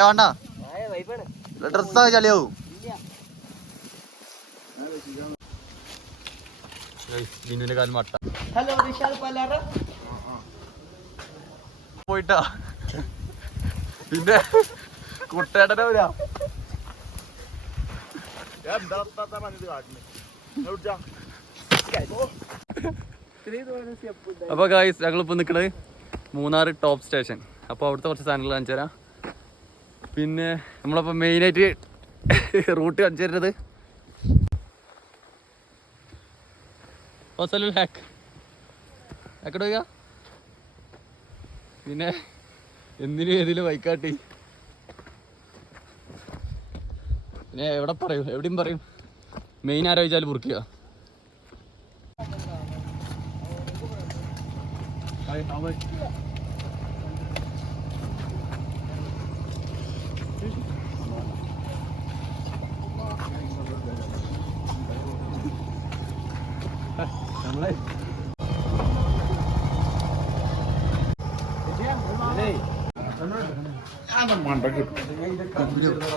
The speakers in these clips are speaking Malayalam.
വേണ്ട. ഡ്രസ്സാ ചളിയാവും. ജിന്നുവിന്റെ കാലം മട്ട. ഹലോ വിശാൽ പോയിട്ടാ. പിന്നെ കുട്ടേട്ടനെ വരാ. അപ്പൊ ഗായ്സ് ഞങ്ങളിപ്പോ നിക്കണത് മൂന്നാർ ടോപ്പ് സ്റ്റേഷൻ അപ്പൊ അവിടുത്തെ കുറച്ച് സാധനങ്ങൾ കാണിച്ചു തരാം പിന്നെ നമ്മളപ്പോൾ മെയിനായിട്ട് റൂട്ട് കാണിച്ചു തരുന്നത്. ഫസലുൽ ഹാക്ക് എക്കടെ പോയാ പിന്നെ എന്തിനും ഏതിലും വൈക്കാട്ടി പിന്നെ എവിടെ പറയും? എവിടെയും പറയും. മെയിൻ ആരോ വെച്ചാൽ മുറിക്കുക നമ്മളെ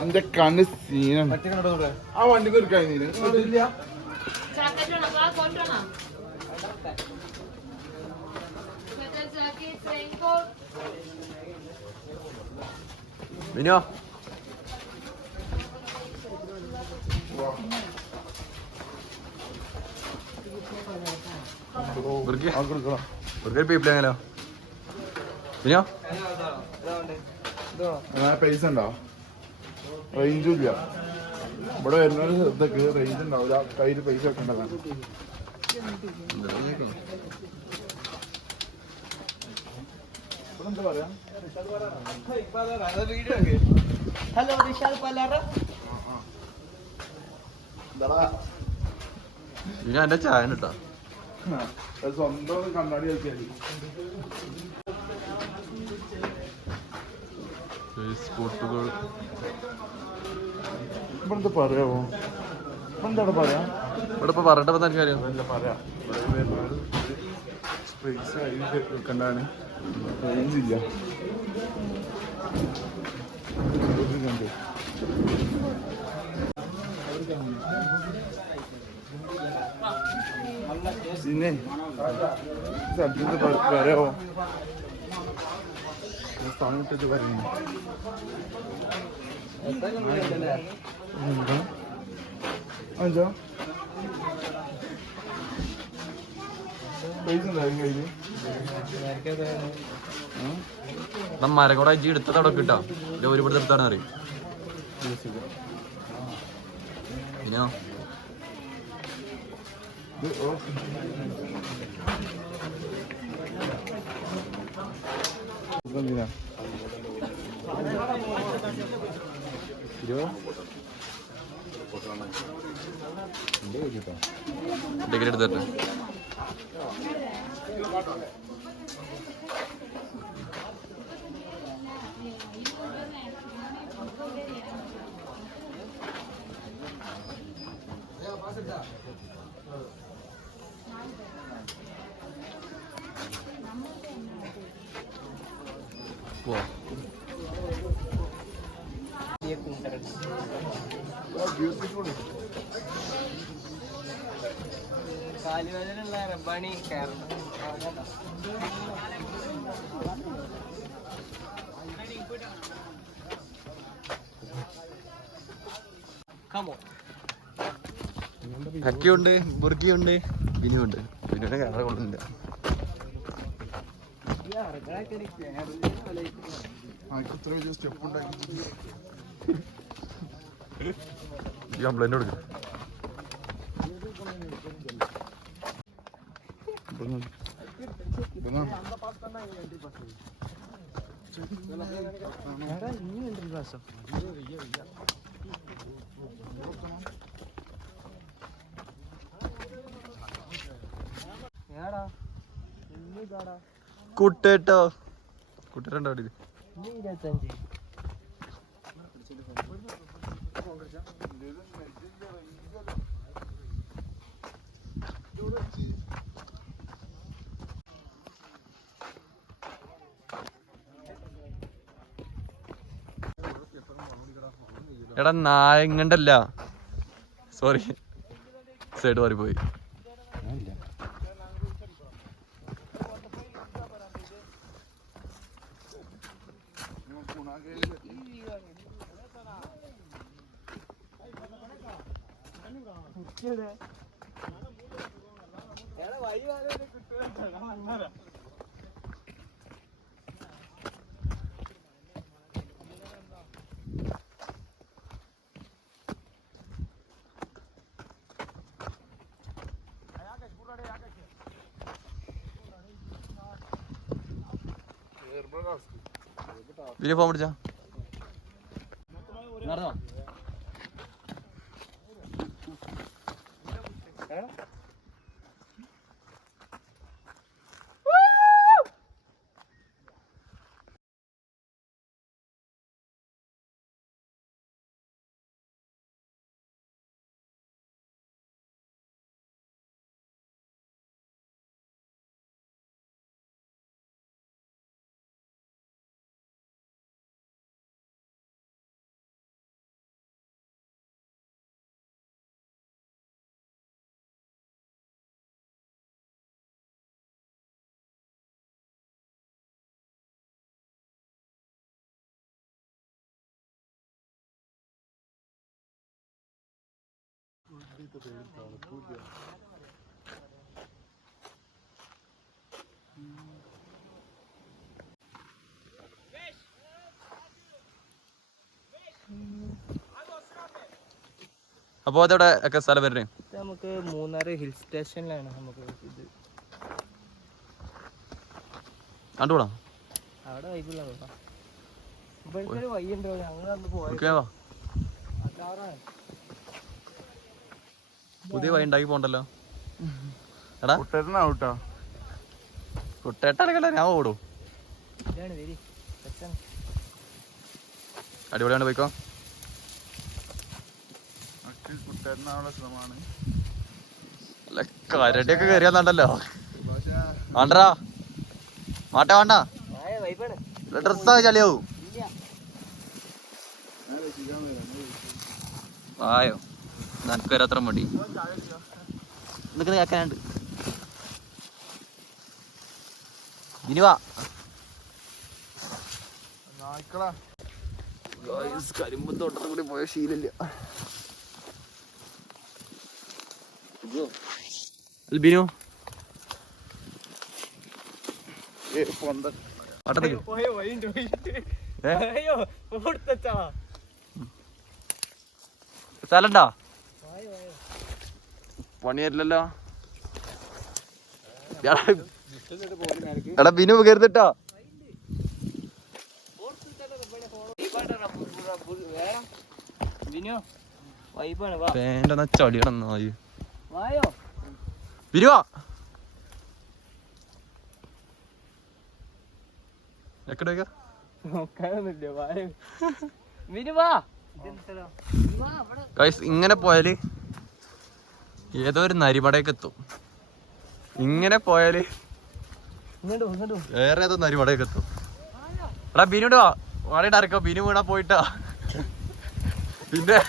എന്റെ കണ്ണ് സീനാണ്. ആ വണ്ടിക്ക് ഒരു കഴിഞ്ഞില്ല മിനോ. പീപ്പിൾ എങ്ങനെയോ? പൈസ ഉണ്ടോ? റേഞ്ചും ഇല്ല. ഇവിടെ വരുന്നൊരു ശ്രദ്ധക്ക് റേഞ്ച് ഉണ്ടാവില്ല കയ്യിൽ പൈസ വെക്കേണ്ടതാണ്. ഇവിടെ എന്താ പറയാ? ഹലോ വിശാൽ പാലാറ. മിനോ എന്റെ ചായ കേട്ടോ സ്വന്തം കണ്ണാടി വെച്ചാൽ സ്കൂട്ടുകൾ ഇവിടെ എന്താ പറയാവോ? ഇവിടെ എന്താണ് പറയാ? ഇവിടെ ഇപ്പൊ പറഞ്ഞിട്ട് തന്നെ കാര്യം? പറയാ. ഇവിടെ വരുന്നൊരു പൈസ കയ്യിൽ വെക്കണ്ടാണ് റേഞ്ച് ഇല്ല കണ്ട്. പിന്നെ സ്ഥലത്തിന്റെ പറയാവോ സ്ഥലം ഇട്ടിട്ട് പറയുന്നു. അഞ്ചോ മരം കൂടെ അഞ്ചി എടുത്തത് അവിടെ കിട്ടാം? ഒരു ഇവിടെ എടുത്താണ് അറിയും മിനോ ഇത് ഓ ഇതെന്തിനാ ഇരുപോ എന്റെ കാലുവേദനുള്ള റബ്ബാണി കേരളം കമോ ബുർക്കിയുണ്ട് ബിനുണ്ട് ബിനുവിനെ ക്യാമറ കൊള്ളുന്നില്ല കംപ്ലൈന്റ് കൊടുക്കും. വലിയ സ്റ്റെപ്പ് ഉണ്ടാക്കി ഈ കംപ്ലൈന്റ് കൊടുക്കും ഏടാ ഇന്ന് ഇതാടാ കുട്ടേട്ടോ. അവിടെ എടാ നായങ്ങണ്ടല്ല സോറി സൈഡ് മാറി പോയി വലിയ ഫോൺ പിടിച്ചാ? നടന്നോ? അപ്പൊ അതവിടെ ഒക്കെ സ്ഥലം വരണേ നമുക്ക് മൂന്നാർ ഹിൽ സ്റ്റേഷനിലാണ് നമുക്ക് ഇത്. കണ്ടുകൂടാ? അവിടെ വൈബിള്ള ഇവിടുത്തെ ഒരു വഴി ഉണ്ടോ? ഞങ്ങൾ അന്ന് പോയത്. ഓക്കെ വാ. അതാറാണ് പുതിയ വൈ ഉണ്ടാക്കി പോണ്ടല്ലോ. എടാ. കുട്ടനാവൂട്ടാ കുട്ടേട്ടടക്കല്ല ഞാൻ ഓടും. അടിപൊളിയാണ് പോയിക്കോ. കുട്ടനാവുള്ള ശ്രമമാണ്. അല്ല കരടിയൊക്കെ കയറിയാന്നണ്ടല്ലോ വേണ്ടടാ. മാട്ട വേണ്ട. ഡ്രസ്സാ ചളിയാവും. ആയോ നനക്ക് വരാത്ര മടി. എന്തൊക്കെ കേക്കാനുണ്ട് ഇനി വാ നായ്ക്കളാ. കരിമ്പ് തോട്ടത്തിൽ കൂടി പോയ ശീലമില്ല. ബിനു ഏ പൊന്ത. പണി വരില്ലല്ലോ എടാ ബിനു കരുതിട്ടോ ബിനുവാ എക്കടേക്കാ ഇങ്ങനെ പോയാൽ ഏതോ ഒരു നരിമടയൊക്കെ എത്തും ഇങ്ങനെ പോയാൽ. വേറെ ഏതോ നരിമടയൊക്കെ എത്തും എടാ ബിനുടോ വാടയുടെ അരക്കോ ബിനു വീണാ പോയിട്ടാ. പിന്നെ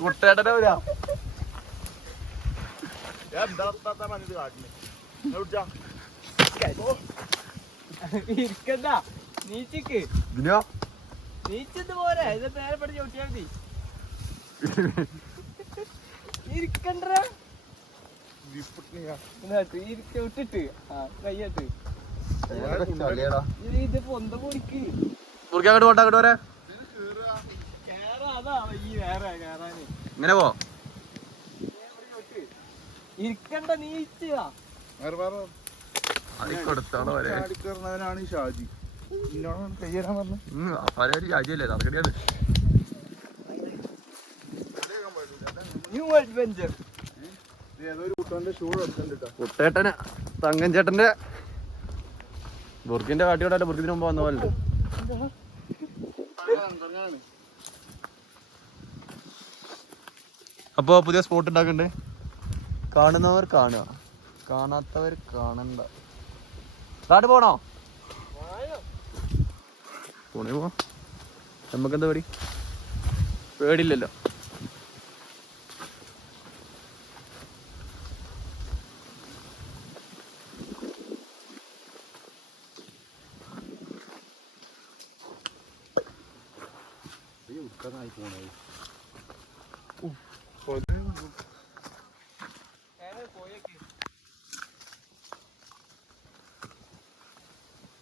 കുട്ടേട്ടനെ വരാ. ഇരിക്കണ്ട. നീച്ചിക്ക്. ബിനു നീച്ചത് പോരെ. ഇത് നേരെ പഠിച്ച് ചവിട്ടിയാ മതി. ഇരിക്കണ്ട ഇരിക്ക വിട്ടിട്ട്. ആ കയ്യട്ട് ഇത് ഇത് പൊന്ത പൊടിക്ക് പോട്ടെ അങ്ങോട്ട് വരെ. ഇങ്ങനെ പോ. ഇരിക്കണ്ട നീച്ച. കൊടുത്തോളോ വരെ ചാടിക്കറണവനാണ് ഈ ഷാജി. ഇന്നോടാണ് കയ്യേറാൻ പറഞ്ഞു. പരിപാടി രാജ്യമല്ലേ നടക്കടിയാണ് ന്യൂ അഡ്വഞ്ചർ കുട്ടേട്ടന് തങ്കൻ ചേട്ടന്റെ ബുർക്കിന്റെ കാട്ടിയോടെ ബുർക്കിന് മുമ്പ് വന്ന പോലെ അപ്പൊ പുതിയ സ്പോട്ട് ഉണ്ടാക്കണ്ടേ? കാണുന്നവർ കാണുക. കാണാത്തവർ കാണണ്ട. കാട്ട് പോണോ? പോണേ പോ നമുക്കെന്താ പേടി? പേടില്ലല്ലോ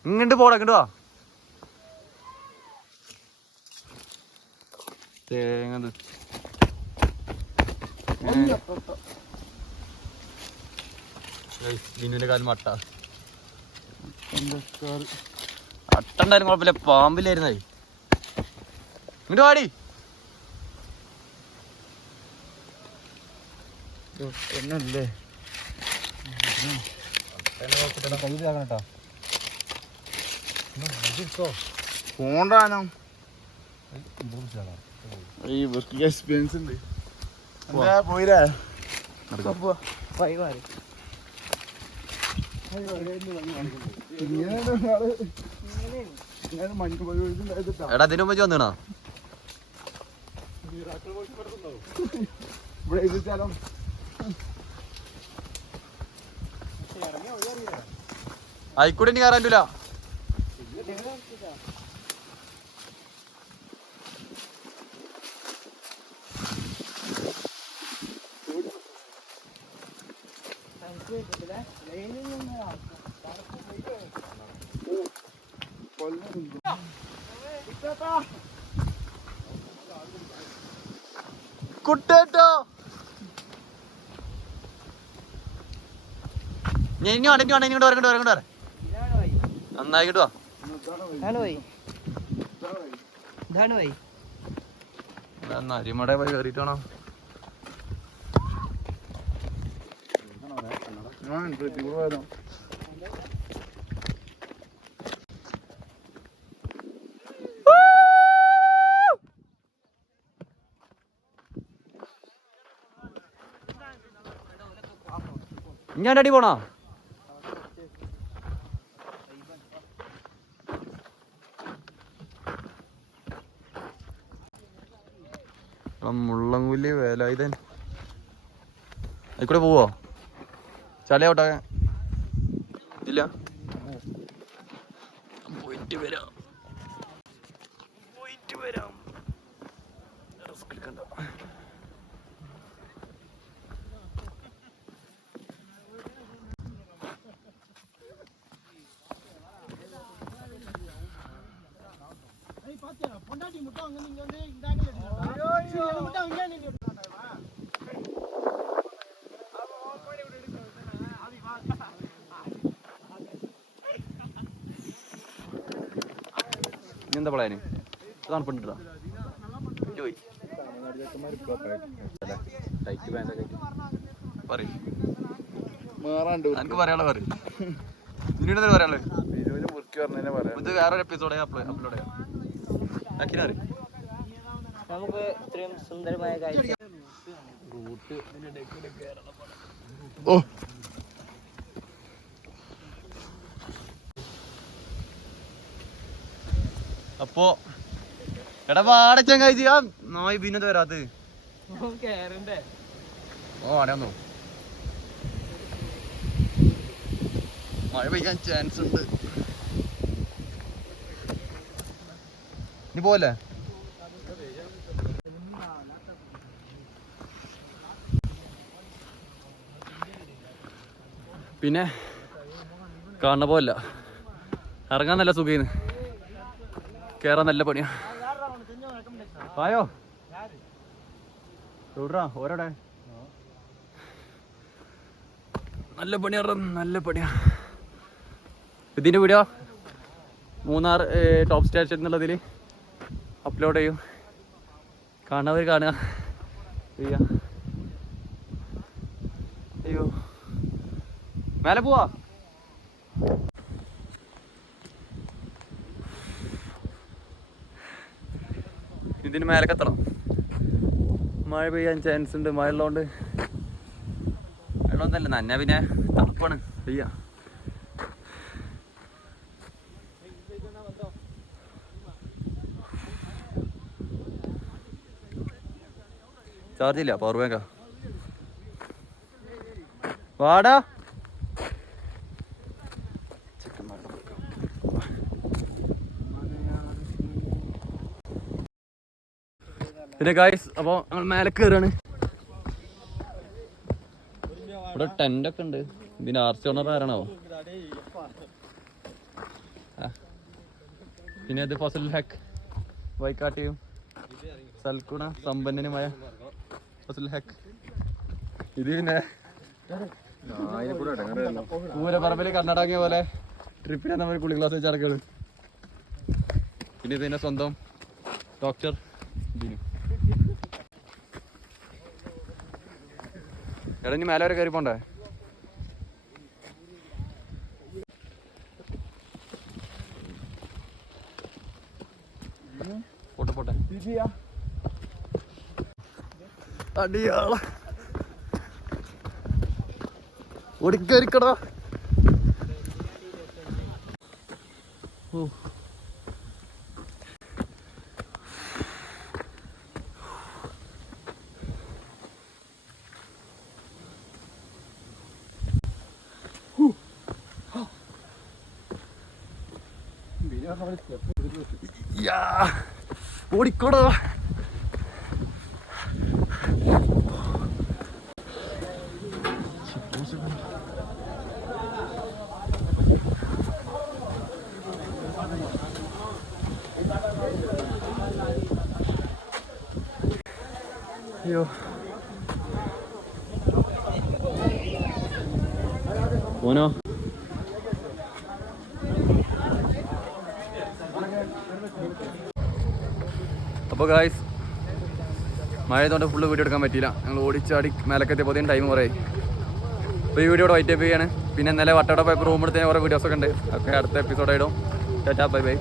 ഇങ്ങോട്ട് പോടാ ഇങ്ങോട്ട് വാ. തേങ്ങ ബിനുവിന്റെ കാലം മട്ട. അട്ടുണ്ടായിരുന്നു കുഴപ്പമില്ല പാമ്പിലായിരുന്നേ ഇങ്ങോട്ട് വാടി. എന്നല്ലേ ഈ വർക്ക് എക്സ്പീരിയൻസ് ഉണ്ട്. എടാ ഇതിനു മുമ്പ് വന്നിണോ ഇവിടെ എഴുതിച്ചാലോ ആയിക്കൂടെ ഇനി കയറാൻ കുട്ടേട്ടോ ഞാൻ ഇനി വേണ്ട ഇനി വേണ്ട ഇങ്ങോട്ട് വരങ്ങോട്ട് വരങ്ങോട്ട് വരാം ഇതാണ് വൈ നന്നായിക്കിട്ട് വാ. വൈ. ഇതാണ് വൈ നരിമട പോയി കയറിയിട്ട് വേണം. ഞാൻ അടി പോണോ? മുള്ളംകുല്ലി ഇത് അതിക്കൂടെ പോവോ? ചളിയോട്ടെ ഇല്ല. പോയിട്ട് വരാം. പോയിട്ട് വരാം. റിസ്ക് എടുക്കണ്ട. ഇനി എന്താ പ്ലാന് തണുപ്പുണ്ടാ ടൈറ്റ് പാന്റൊക്കെ പറയും മാറാണ്ട് എനിക്ക് പറയാനുള്ള പറയും നിന്നോട് എന്താ പറയാനുള്ളത് ഇരുപതിന് മുറുക്കി പറഞ്ഞതിനെ പറയാം ഇത് വേറൊരു എപ്പിസോഡ് അപ്ലോഡ് പറയാന് ആക്കിനാറി നമുക്ക് ഇത്രയും സുന്ദരമായ കാഴ്ച. ഓ. അപ്പോ എടാ വാട ചങ്ങായി ആ നോയ് പിന്നെ വരാത്. ഓ ആടെ വന്നു. മഴ പെയ്യാൻ ചാൻസ് ഉണ്ട്. നീ പോലെ പിന്നെ കാണുന്ന പോലല്ല ഇറങ്ങാൻ നല്ല സുഖേന്ന്. കേറാൻ നല്ല പണിയാ. പായോ ഓരോടെ. നല്ല പണിയാ നല്ല പണിയാ. ഇതിന്റെ വീഡിയോ മൂന്നാർ ടോപ്പ് സ്റ്റേഷൻ എന്നുള്ളതിൽ അപ്ലോഡ് ചെയ്യും. കാണുന്നവർ കാണുക. ചെയ്യാ അയ്യോ. മേലെ പോവാ. ഇതിന് മേലെ എത്തണം. മഴ പെയ്യാൻ ചാൻസ് ഉണ്ട്. മഴ ഉള്ളതുകൊണ്ട് വെള്ളമൊന്നല്ല നന്നെ പിന്നെ തണുപ്പാണ്. പെയ്യ. ഇല്ല. പവർ ബാങ്കാ വാടാ. പിന്നെ ഗായ്സ് അപ്പോൾ ഞങ്ങൾ മേലെ കയറാണ് ഇവിടെ ടെന്റ് ഒക്കെ ഉണ്ട്. ഇതിന് ആർ സി ഓണർ ആരാണോ. പിന്നെ ഇത് ഫസൽ ഹക്ക് വൈക്കാട്ടിയും സൽക്കുണ സമ്പന്നനുമായ ഫസൽ ഹക്ക് ഇത് പിന്നെ പൂരപ്പറമ്പിൽ കർണാടക പോലെ ട്രിപ്പിന് നമ്മൾ കുളി ക്ലാസ് വെച്ച് നടക്കുകയാണ്. പിന്നെ ഇതിന്റെ സ്വന്തം ഡോക്ടർ ബിനു. എടാ ഇനി മേലെ വരെ കയറി പോണ്ടേ? പോട്ടെ അടിയാള. ഓ ഓടിക്കോടാ. അയ്യോ. ഓനോ ഗായ്സ് മഴ ആയതുകൊണ്ട് ഫുള്ള് വീഡിയോ എടുക്കാൻ പറ്റിയില്ല. ഞങ്ങൾ ഓടിച്ചാടി മേലക്കെത്തിയപ്പോൾ ടൈം കുറേ അപ്പോൾ ഈ വീഡിയോ വൈറ്റ് അപ്പ് ചെയ്യാണ്. പിന്നെ ഇന്നലെ വട്ടോടെ പോയപ്പോൾ റൂം എടുത്തതിന് കുറേ വീഡിയോസൊക്കെ ഉണ്ട്. ഒക്കെ അടുത്ത എപ്പിസോഡായിടും ടാറ്റാ ബൈ ബൈ